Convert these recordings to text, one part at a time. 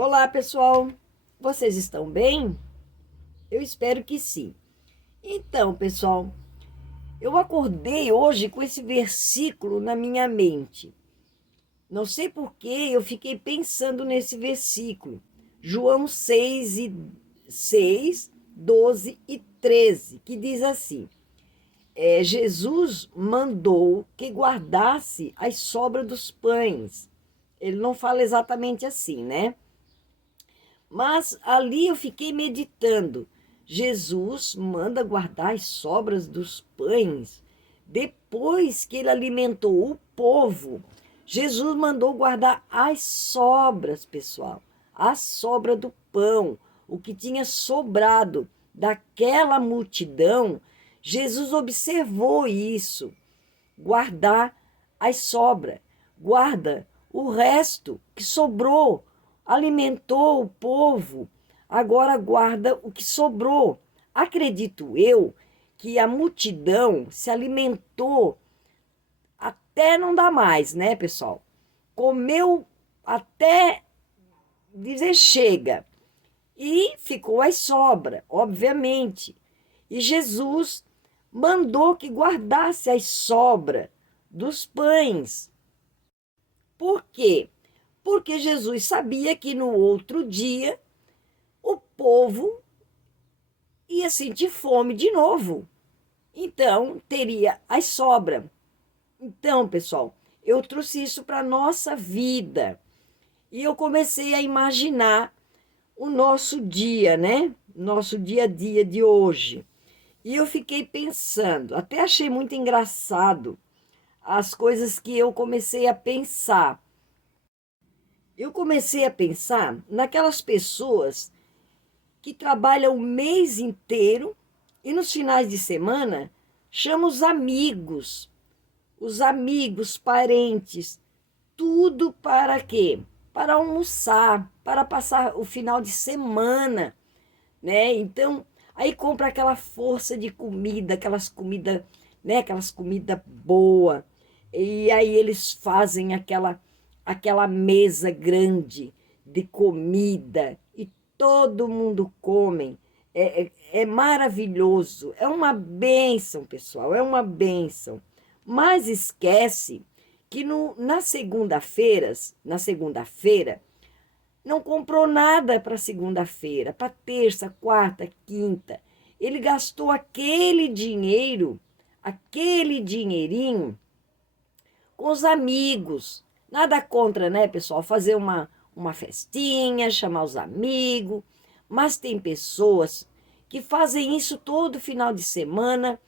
Olá, pessoal! Vocês estão bem? Eu espero que sim. Então, pessoal, eu acordei hoje com esse versículo na minha mente. Não sei por que eu fiquei pensando nesse versículo. João 6, 12 e 13, que diz assim: Jesus mandou que guardasse as sobras dos pães. Ele não fala exatamente assim, né? Mas ali eu fiquei meditando. Jesus manda guardar as sobras dos pães. Depois que ele alimentou o povo, Jesus mandou guardar as sobras, pessoal. A sobra do pão, o que tinha sobrado daquela multidão. Jesus observou isso, guardar as sobras, guarda o resto que sobrou, alimentou o povo, agora guarda o que sobrou. Acredito eu que a multidão se alimentou até não dá mais, né, pessoal? Comeu até dizer chega e ficou as sobras, obviamente. E Jesus mandou que guardasse as sobras dos pães. Por quê? Porque Jesus sabia que no outro dia o povo ia sentir fome de novo. Então, teria as sobras. Então, pessoal, eu trouxe isso para a nossa vida. E eu comecei a imaginar o nosso dia, né? Nosso dia a dia de hoje. E eu fiquei pensando, até achei muito engraçado as coisas que eu comecei a pensar. Eu comecei a pensar naquelas pessoas que trabalham o mês inteiro e nos finais de semana chama os amigos, parentes, tudo para quê? Para almoçar, para passar o final de semana, né? Então, aí compra aquela força de comida, aquelas comida, né? Aquelas comida boa. E aí eles fazem aquela mesa grande de comida e todo mundo come. É maravilhoso, é uma bênção, pessoal, é uma bênção. Mas esquece que na segunda-feira, não comprou nada para segunda-feira, para terça, quarta, quinta. Ele gastou aquele dinheiro, aquele dinheirinho com os amigos. Nada contra, né, pessoal? Fazer uma festinha, chamar os amigos. Mas tem pessoas que fazem isso todo final de semana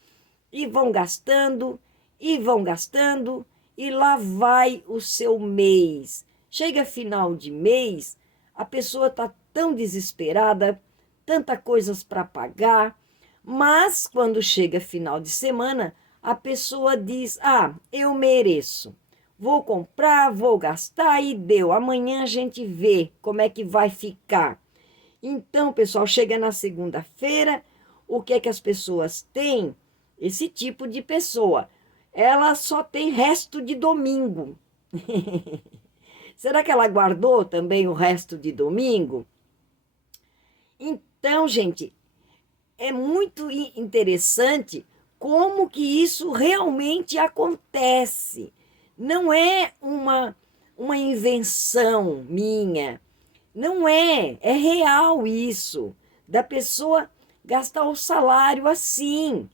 e vão gastando, e vão gastando, e lá vai o seu mês. Chega final de mês, a pessoa está tão desesperada, tanta coisas para pagar, mas quando chega final de semana, a pessoa diz: ah, eu mereço. Vou comprar, vou gastar e deu. Amanhã a gente vê como é que vai ficar. Então, pessoal, chega na segunda-feira, o que é que as pessoas têm? Esse tipo de pessoa. Ela só tem resto de domingo. Será que ela guardou também o resto de domingo? Então, gente, é muito interessante como que isso realmente acontece. Não é uma invenção minha. Não é. É real isso. Da pessoa gastar o salário assim.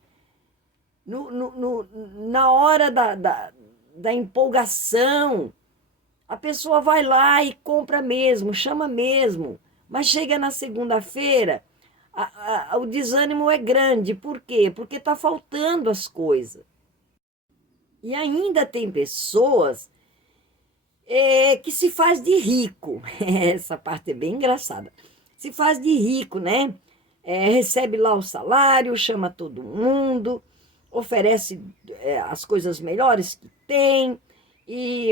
Na hora da empolgação, a pessoa vai lá e compra mesmo, chama mesmo. Mas chega na segunda-feira, o desânimo é grande. Por quê? Porque está faltando as coisas. E ainda tem pessoas que se faz de rico. Essa parte é bem engraçada. Se faz de rico, né? Recebe lá o salário, chama todo mundo, oferece as coisas melhores que tem e,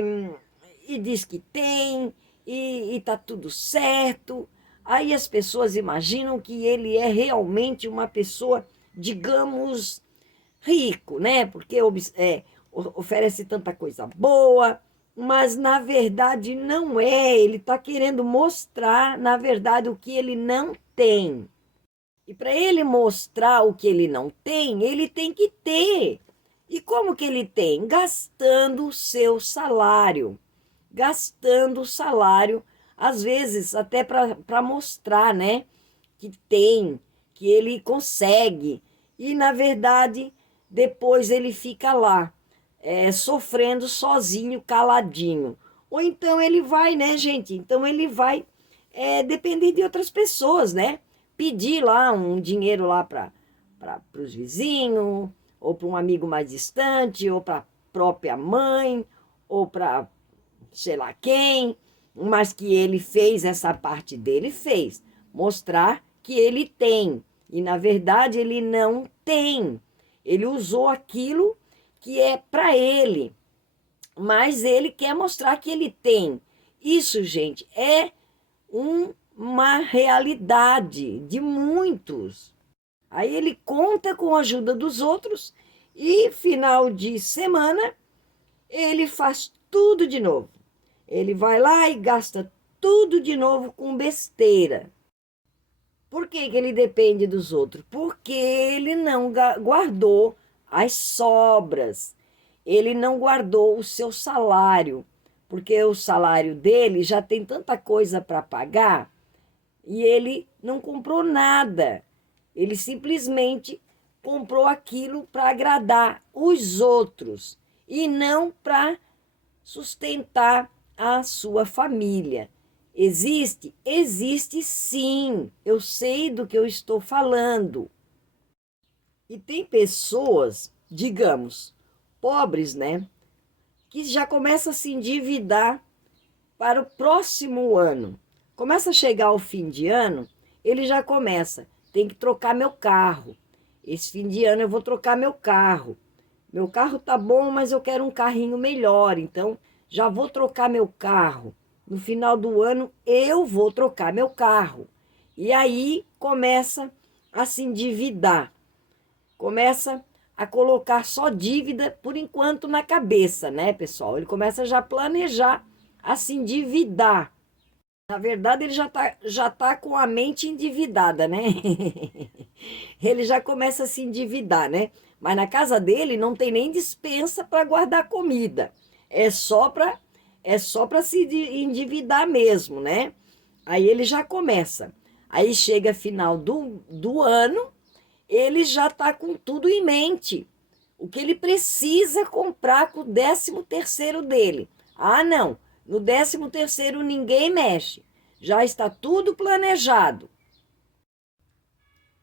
e diz que tem e tá tudo certo. Aí as pessoas imaginam que ele é realmente uma pessoa, digamos, rico, né? Porque oferece tanta coisa boa, mas na verdade não é. Ele está querendo mostrar, na verdade, o que ele não tem. E para ele mostrar o que ele não tem, ele tem que ter. E como que ele tem? Gastando o seu salário. Gastando o salário, às vezes até para mostrar, né? Que tem, que ele consegue. E, na verdade, depois ele fica lá, sofrendo sozinho, caladinho. Ou então ele vai, né, gente? Então ele vai depender de outras pessoas, né? Pedir lá um dinheiro lá para os vizinhos, ou para um amigo mais distante, ou para a própria mãe, ou para sei lá quem, mas que ele fez essa parte dele, fez. Mostrar que ele tem. E, na verdade, ele não tem. Ele usou aquilo que é para ele, mas ele quer mostrar que ele tem. Isso, gente, é uma realidade de muitos. Aí ele conta com a ajuda dos outros e, final de semana, ele faz tudo de novo. Ele vai lá e gasta tudo de novo com besteira. Por que que ele depende dos outros? Porque ele não guardou as sobras. Ele não guardou o seu salário. Porque o salário dele já tem tanta coisa para pagar e ele não comprou nada. Ele simplesmente comprou aquilo para agradar os outros e não para sustentar a sua família. Existe? Existe sim. Eu sei do que eu estou falando. E tem pessoas, digamos, pobres, né? Que já começam a se endividar para o próximo ano. Começa a chegar o fim de ano, ele já começa. Tem que trocar meu carro. Esse fim de ano eu vou trocar meu carro. Meu carro tá bom, mas eu quero um carrinho melhor. Então, já vou trocar meu carro. No final do ano, eu vou trocar meu carro. E aí começa a se endividar. Começa a colocar só dívida, por enquanto, na cabeça, né, pessoal? Ele começa já a planejar, a se endividar. Na verdade, ele já tá com a mente endividada, né? Ele já começa a se endividar, né? Mas na casa dele não tem nem despensa para guardar comida. É só para se endividar mesmo, né? Aí ele já começa. Aí chega final do ano, ele já está com tudo em mente. O que ele precisa comprar com o 13º dele. Ah, não. No 13º ninguém mexe. Já está tudo planejado.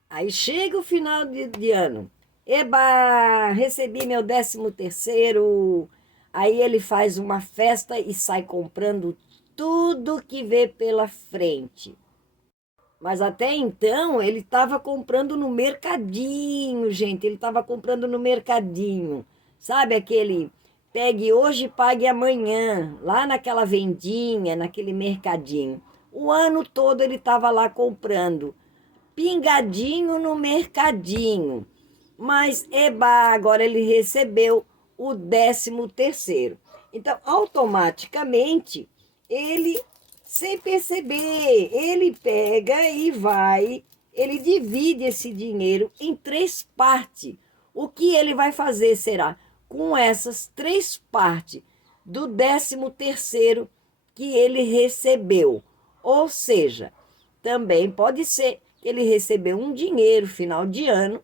Aí chega o final de ano. Eba, recebi meu 13º. Aí ele faz uma festa e sai comprando tudo que vê pela frente. Mas até então ele estava comprando no mercadinho, gente. Ele estava comprando no mercadinho. Sabe aquele pegue hoje e pague amanhã, lá naquela vendinha, naquele mercadinho. O ano todo ele estava lá comprando, pingadinho no mercadinho. Mas, eba, agora ele recebeu o 13º. Então, automaticamente, ele, sem perceber, ele pega e vai, ele divide esse dinheiro em 3 partes. O que ele vai fazer será, com essas 3 partes do 13º que ele recebeu. Ou seja, também pode ser que ele recebeu um dinheiro final de ano,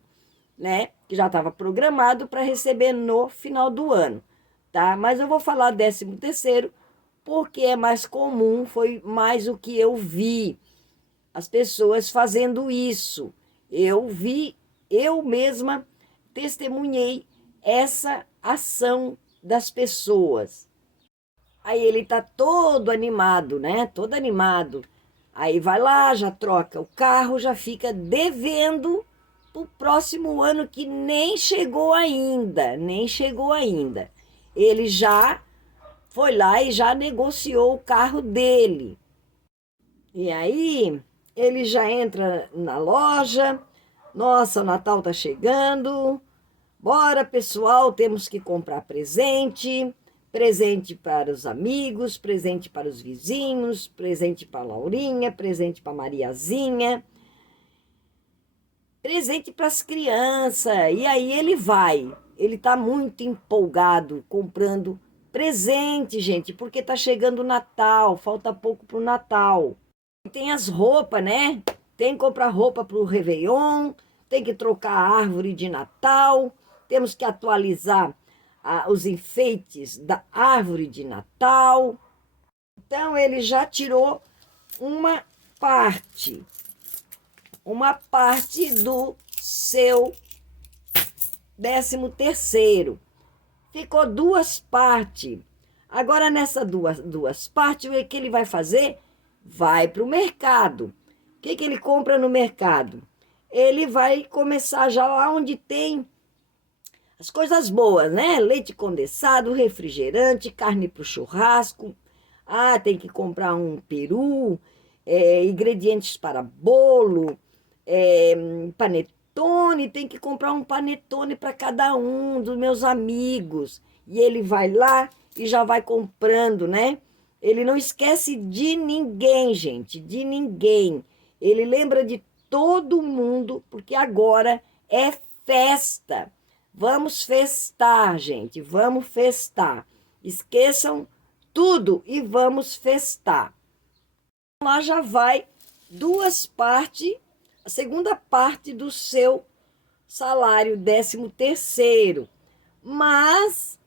né? Que já estava programado para receber no final do ano, tá? Mas eu vou falar 13º porque é mais comum, foi mais o que eu vi as pessoas fazendo isso. Eu vi, eu mesma testemunhei essa ação das pessoas. Aí ele tá todo animado, né? Todo animado. Aí vai lá, já troca o carro, já fica devendo para o próximo ano que nem chegou ainda, nem chegou ainda. Ele já foi lá e já negociou o carro dele. E aí ele já entra na loja. Nossa, o Natal tá chegando. Bora, pessoal, temos que comprar presente. presente para os amigos, presente para os vizinhos, presente para a Laurinha, presente para a Mariazinha, presente para as crianças. E aí ele está muito empolgado comprando presente, gente, porque tá chegando o Natal, falta pouco para o Natal. E tem as roupas, né? Tem que comprar roupa para o Réveillon, tem que trocar a árvore de Natal, temos que atualizar os enfeites da árvore de Natal. Então, ele já tirou uma parte do seu 13º. Ficou 2 partes. Agora, nessas duas partes, o que ele vai fazer? Vai para o mercado. O que ele compra no mercado? Ele vai começar já lá onde tem as coisas boas, né? Leite condensado, refrigerante, carne para o churrasco. Ah, tem que comprar um peru, ingredientes para bolo, panetone. Tem que comprar um panetone para cada um dos meus amigos. E ele vai lá e já vai comprando, né? Ele não esquece de ninguém, gente, de ninguém. Ele lembra de todo mundo, porque agora é festa. Vamos festar, gente, vamos festar. Esqueçam tudo e vamos festar. Lá já vai 2 partes, a segunda parte do seu salário 13º. Mas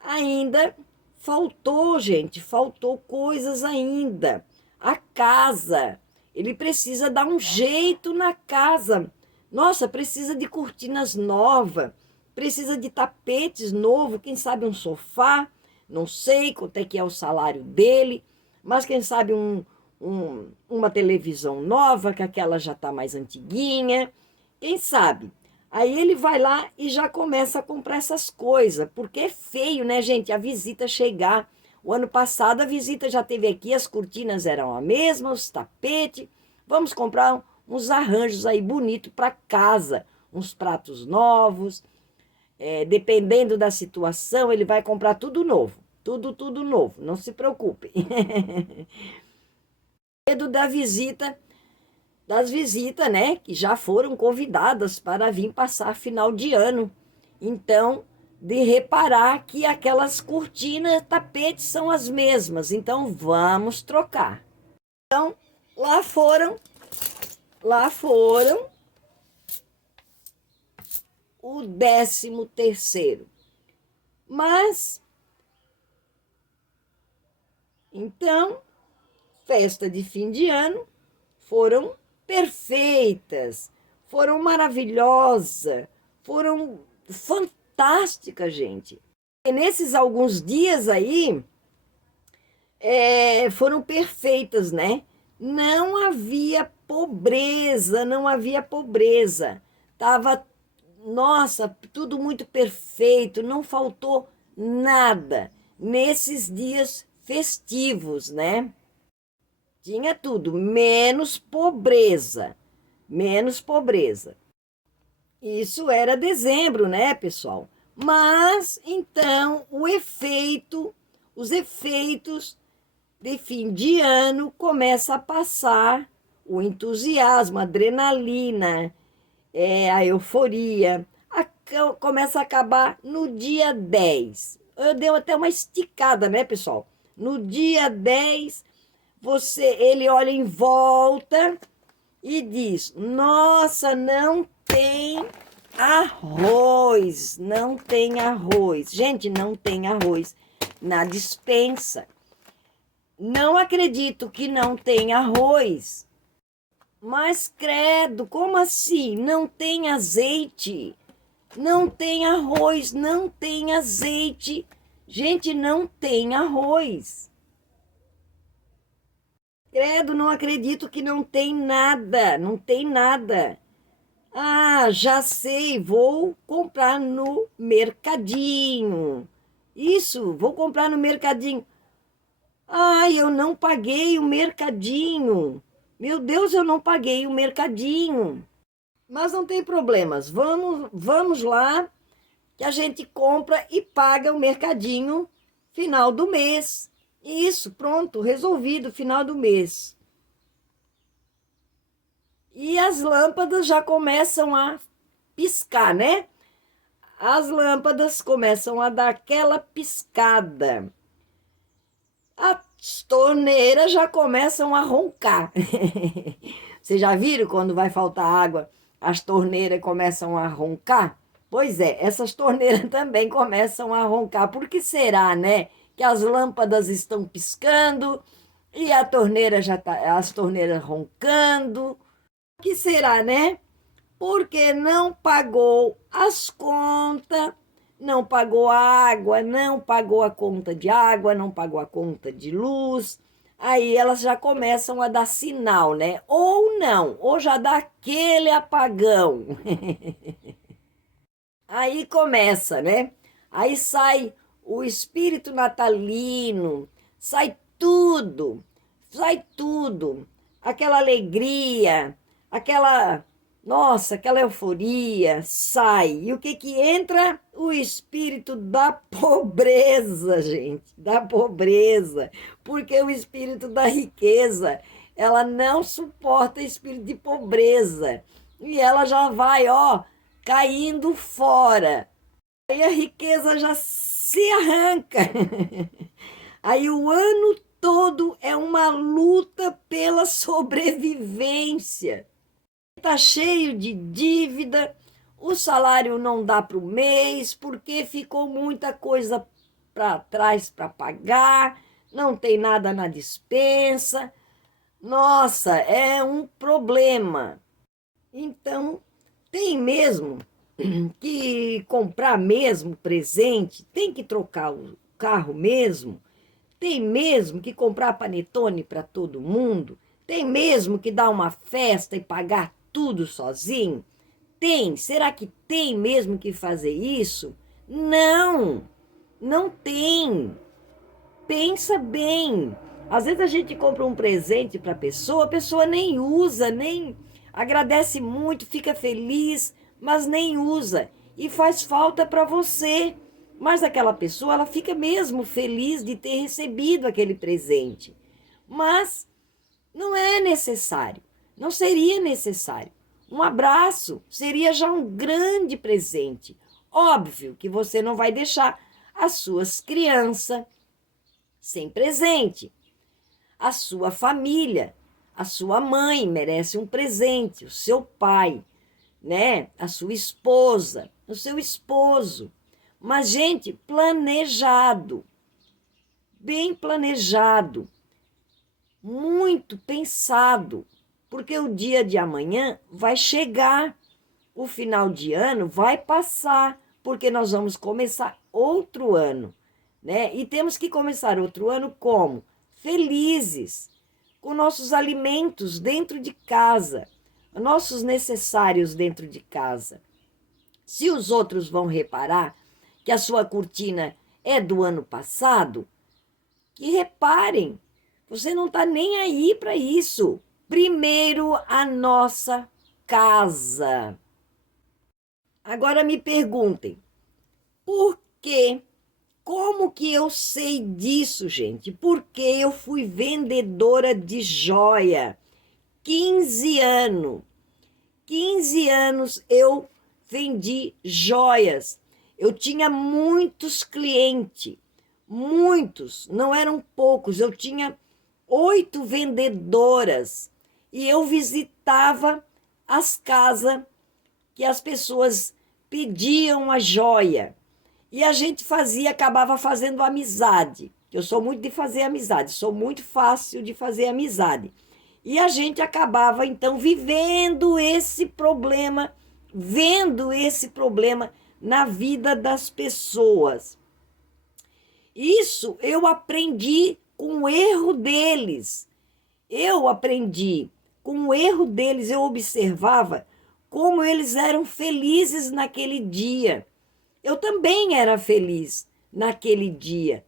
ainda faltou, gente, faltou coisas ainda. A casa, ele precisa dar um jeito na casa. Nossa, precisa de cortinas novas, precisa de tapetes novos, quem sabe um sofá, não sei quanto é que é o salário dele, mas quem sabe uma televisão nova, que aquela já está mais antiguinha, quem sabe? Aí ele vai lá e já começa a comprar essas coisas, porque é feio, né, gente, a visita chegar. O ano passado a visita já esteve aqui, as cortinas eram a mesma, os tapetes. Vamos comprar uns arranjos aí bonitos para casa, uns pratos novos. Dependendo da situação, ele vai comprar tudo novo, tudo novo, não se preocupe. Medo das visitas, né, que já foram convidadas para vir passar final de ano. Então, de reparar que aquelas cortinas, tapetes são as mesmas, então vamos trocar. Então, lá foram o 13º. Mas, então, festa de fim de ano foram perfeitas, foram maravilhosas, foram fantásticas, gente. E nesses alguns dias aí, foram perfeitas, né? Não havia pobreza, não havia pobreza. Tava, nossa, tudo muito perfeito, não faltou nada nesses dias festivos, né? Tinha tudo, menos pobreza, menos pobreza. Isso era dezembro, né, pessoal? Mas, então, os efeitos de fim de ano começa a passar, o entusiasmo, a adrenalina, a euforia, começa a acabar no dia 10. Eu dei até uma esticada, né, pessoal? No dia 10, ele olha em volta e diz: nossa, não tem arroz, não tem arroz. Gente, não tem arroz na despensa. Não acredito que não tem arroz. Mas credo, como assim? Não tem azeite, não tem arroz, não tem azeite. Gente, não tem arroz. Credo, não acredito que não tem nada, não tem nada. Ah, já sei, vou comprar no mercadinho. Isso, vou comprar no mercadinho. Ai, eu não paguei o mercadinho. Meu Deus, eu não paguei o mercadinho. Mas não tem problemas, vamos lá, que a gente compra e paga o mercadinho final do mês. Isso, pronto, resolvido, final do mês. E as lâmpadas já começam a piscar, né? As lâmpadas começam a dar aquela piscada. As torneiras já começam a roncar. Vocês já viram quando vai faltar água, as torneiras começam a roncar? Pois é, essas torneiras também começam a roncar. Por que será, né? Que as lâmpadas estão piscando e a torneira já tá, as torneiras roncando. O que será, né? Porque não pagou as contas, não pagou a água, não pagou a conta de água, não pagou a conta de luz. Aí elas já começam a dar sinal, né? Ou não, ou já dá aquele apagão. Aí começa, né? Aí sai o espírito natalino, sai tudo. Aquela alegria, aquela, nossa, aquela euforia sai. E o que que entra? O espírito da pobreza, gente, da pobreza. Porque o espírito da riqueza, ela não suporta espírito de pobreza. E ela já vai, ó, caindo fora. Aí a riqueza já se arranca. Aí o ano todo é uma luta pela sobrevivência. Está cheio de dívida, o salário não dá para o mês, porque ficou muita coisa para trás para pagar, não tem nada na despensa. Nossa, é um problema. Então, tem mesmo que comprar mesmo presente, tem que trocar o carro mesmo, tem mesmo que comprar panetone para todo mundo, tem mesmo que dar uma festa e pagar tudo sozinho? Tem. Será que tem mesmo que fazer isso? Não, não tem. Pensa bem. Às vezes a gente compra um presente para a pessoa nem usa, nem agradece muito, fica feliz, mas nem usa. E faz falta para você. Mas aquela pessoa, ela fica mesmo feliz de ter recebido aquele presente. Mas não é necessário, não seria necessário. Um abraço seria já um grande presente. Óbvio que você não vai deixar as suas crianças sem presente. A sua família, a sua mãe merece um presente, o seu pai, né? A sua esposa, o seu esposo. Mas, gente, planejado, bem planejado, muito pensado, porque o dia de amanhã vai chegar, o final de ano vai passar, porque nós vamos começar outro ano, né? E temos que começar outro ano como? Felizes, com nossos alimentos dentro de casa, nossos necessários dentro de casa. Se os outros vão reparar que a sua cortina é do ano passado, que reparem, você não está nem aí para isso. Primeiro, a nossa casa. Agora me perguntem, por quê? Como que eu sei disso, gente? Porque eu fui vendedora de joia. 15 anos. 15 anos eu vendi joias. Eu tinha muitos clientes. Muitos, não eram poucos. Eu tinha 8 vendedoras. E eu visitava as casas que as pessoas pediam a joia. E a gente acabava fazendo amizade. Eu sou muito de fazer amizade, sou muito fácil de fazer amizade. E a gente acabava, então, vivendo esse problema, vendo esse problema na vida das pessoas. Isso eu aprendi com o erro deles. Eu aprendi com o erro deles, eu observava como eles eram felizes naquele dia. Eu também era feliz naquele dia,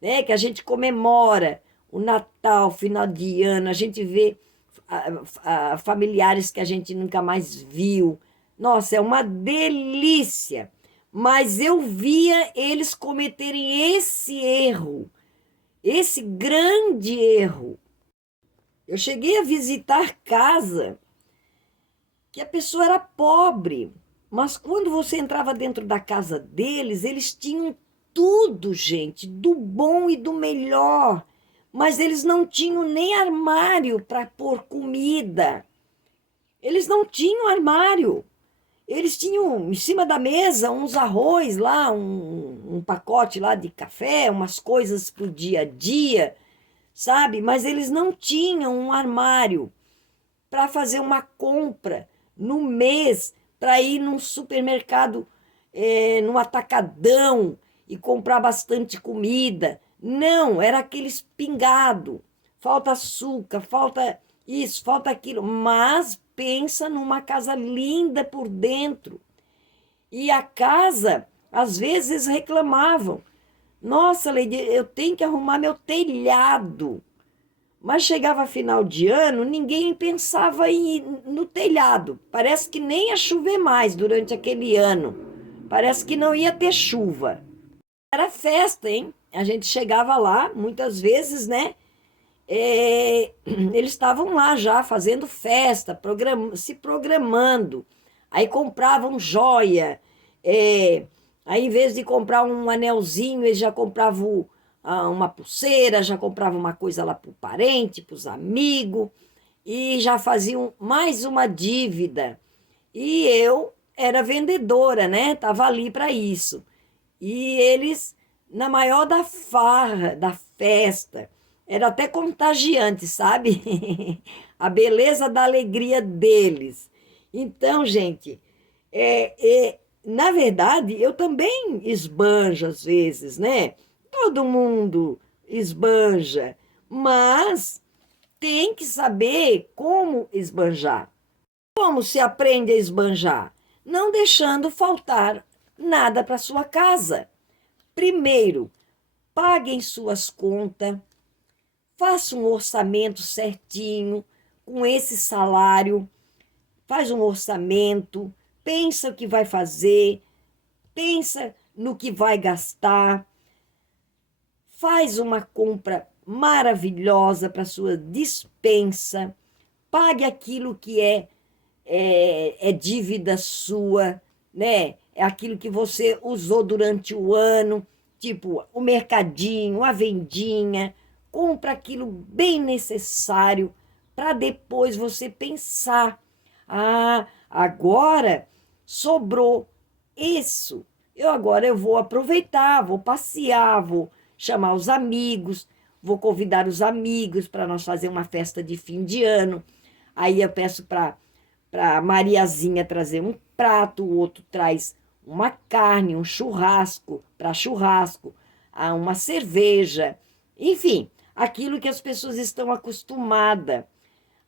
né? Que a gente comemora o Natal, final de ano, a gente vê familiares que a gente nunca mais viu. Nossa, é uma delícia. Mas eu via eles cometerem esse erro, esse grande erro. Eu cheguei a visitar casa que a pessoa era pobre, mas quando você entrava dentro da casa deles, eles tinham tudo, gente, do bom e do melhor, mas eles não tinham nem armário para pôr comida. Eles não tinham armário. Eles tinham em cima da mesa uns arroz lá, um pacote lá de café, umas coisas para o dia a dia, sabe? Mas eles não tinham um armário para fazer uma compra no mês, para ir num supermercado, num atacadão e comprar bastante comida. Não, era aqueles pingado. Falta açúcar, falta isso, falta aquilo. Mas pensa numa casa linda por dentro. E a casa, às vezes, reclamavam. Nossa, Leide, eu tenho que arrumar meu telhado. Mas chegava final de ano, ninguém pensava em ir no telhado. Parece que nem ia chover mais durante aquele ano. Parece que não ia ter chuva. Era festa, hein? A gente chegava lá, muitas vezes, né? Eles estavam lá já fazendo festa, se programando. Aí compravam joia. Aí, em vez de comprar um anelzinho, eles já compravam uma pulseira, já compravam uma coisa lá para o parente, para os amigos, e já faziam mais uma dívida. E eu era vendedora, né? Estava ali para isso. E eles, na maior da farra, da festa, era até contagiante, sabe? A beleza da alegria deles. Então, gente, na verdade, eu também esbanjo às vezes, né? Todo mundo esbanja, mas tem que saber como esbanjar. Como se aprende a esbanjar? Não deixando faltar nada para sua casa. Primeiro, paguem suas contas, faça um orçamento certinho com esse salário, faz um orçamento, pensa o que vai fazer, pensa no que vai gastar, faz uma compra maravilhosa para sua despensa, pague aquilo que é dívida sua, né? É aquilo que você usou durante o ano, tipo o mercadinho, a vendinha, compra aquilo bem necessário para depois você pensar: ah, agora sobrou isso. Agora eu vou aproveitar, vou passear, vou chamar os amigos, vou convidar os amigos para nós fazer uma festa de fim de ano. Aí eu peço para Mariazinha trazer um prato, o outro traz uma carne, um churrasco, para churrasco, uma cerveja, enfim, aquilo que as pessoas estão acostumadas.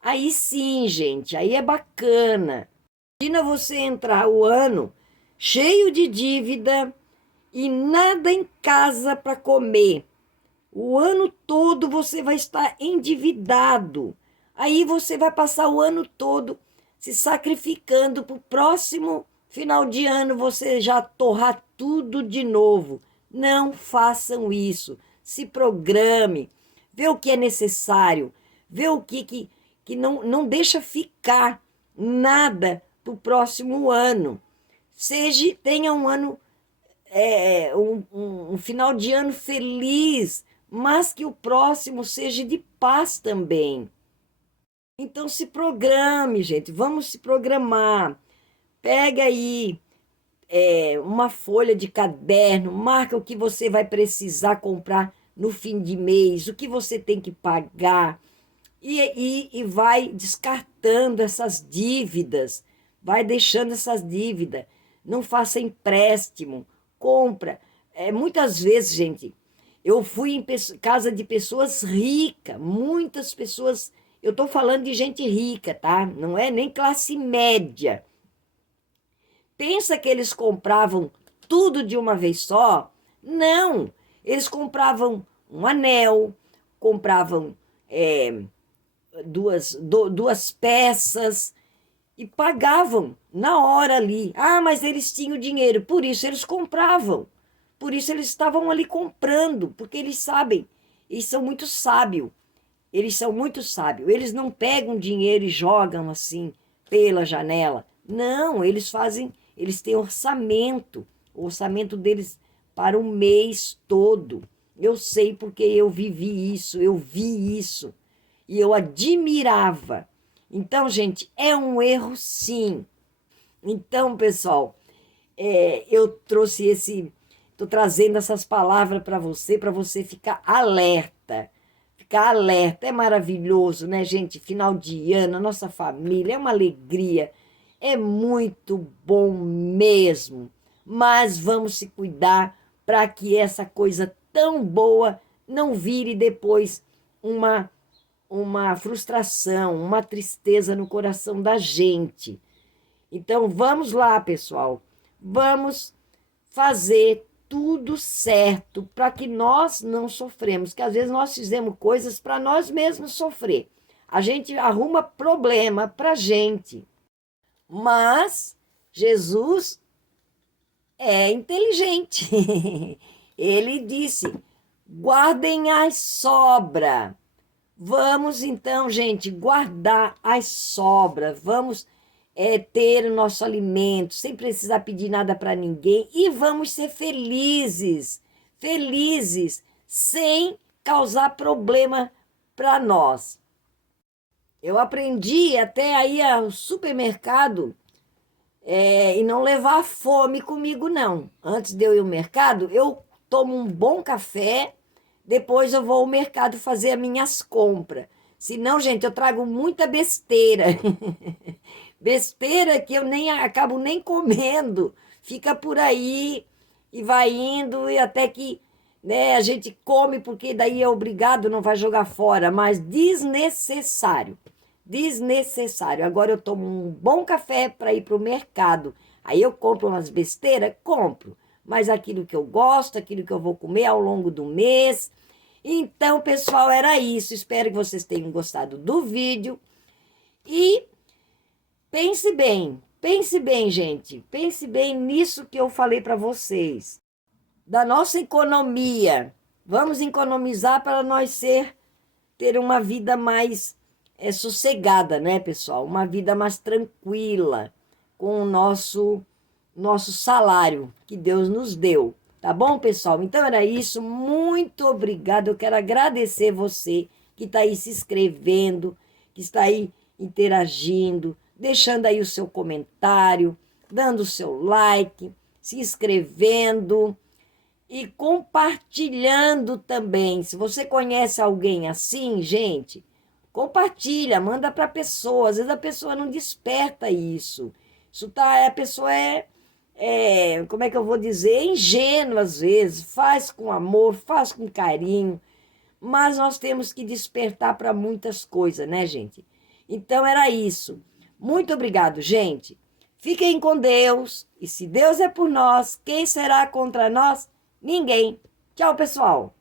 Aí sim, gente, aí é bacana. Imagina você entrar o ano cheio de dívida e nada em casa para comer. O ano todo você vai estar endividado. Aí você vai passar o ano todo se sacrificando para o próximo final de ano você já torrar tudo de novo. Não façam isso. Se programe, vê o que é necessário, vê o que não deixa ficar nada para o próximo ano. Tenha um ano, um final de ano feliz, mas que o próximo seja de paz também. Então se programe, gente, vamos se programar. Pega aí uma folha de caderno, marca o que você vai precisar comprar no fim de mês, o que você tem que pagar, e vai descartando essas dívidas, vai deixando essas dívidas. Não faça empréstimo, compra. Muitas vezes, gente, eu fui em casa de pessoas ricas, muitas pessoas. Eu estou falando de gente rica, tá? Não é nem classe média. Pensa que eles compravam tudo de uma vez só? Não, eles compravam um anel, compravam duas peças, e pagavam na hora ali. Ah, mas eles tinham dinheiro, por isso eles compravam. Por isso eles estavam ali comprando, porque eles sabem, eles são muito sábios. Eles são muito sábios. Eles não pegam dinheiro e jogam assim pela janela. Não, eles fazem, eles têm orçamento. O orçamento deles para o mês todo. Eu sei porque eu vivi isso, eu vi isso. E eu admirava. Então, gente, é um erro sim. Então, pessoal, eu trouxe estou trazendo essas palavras para você ficar alerta. Ficar alerta, é maravilhoso, né, gente? Final de ano, a nossa família, é uma alegria, é muito bom mesmo. Mas vamos se cuidar para que essa coisa tão boa não vire depois uma, uma frustração, uma tristeza no coração da gente. Então vamos lá, pessoal, vamos fazer tudo certo para que nós não sofremos, que às vezes nós fizemos coisas para nós mesmos sofrer. A gente arruma problema para a gente. Mas Jesus é inteligente. Ele disse: guardem as sobras. Vamos então, gente, guardar as sobras. Vamos ter o nosso alimento, sem precisar pedir nada para ninguém. E vamos ser felizes. Felizes, sem causar problema para nós. Eu aprendi até aí ao supermercado e não levar fome comigo, não. Antes de eu ir ao mercado, eu tomo um bom café, depois eu vou ao mercado fazer as minhas compras. Senão, gente, eu trago muita besteira. Besteira que eu nem acabo nem comendo. Fica por aí e vai indo e até que, né, a gente come porque daí é obrigado, não vai jogar fora, mas desnecessário. Desnecessário. Agora eu tomo um bom café para ir para o mercado. Aí eu compro umas besteiras? Compro. Mas aquilo que eu gosto, aquilo que eu vou comer ao longo do mês. Então, pessoal, era isso. Espero que vocês tenham gostado do vídeo. E pense bem, gente. Pense bem nisso que eu falei para vocês. Da nossa economia. Vamos economizar para nós ter uma vida mais sossegada, né, pessoal? Uma vida mais tranquila com o nosso salário que Deus nos deu. Tá bom, pessoal? Então era isso. Muito obrigada. Eu quero agradecer você que está aí se inscrevendo, que está aí interagindo, deixando aí o seu comentário, dando o seu like, se inscrevendo e compartilhando também. Se você conhece alguém assim, gente, compartilha, manda para a pessoa. Às vezes a pessoa não desperta isso. A pessoa como é que eu vou dizer? É ingênua às vezes, faz com amor, faz com carinho, mas nós temos que despertar para muitas coisas, né, gente? Então era isso. Muito obrigado, gente. Fiquem com Deus, e se Deus é por nós, quem será contra nós? Ninguém. Tchau, pessoal.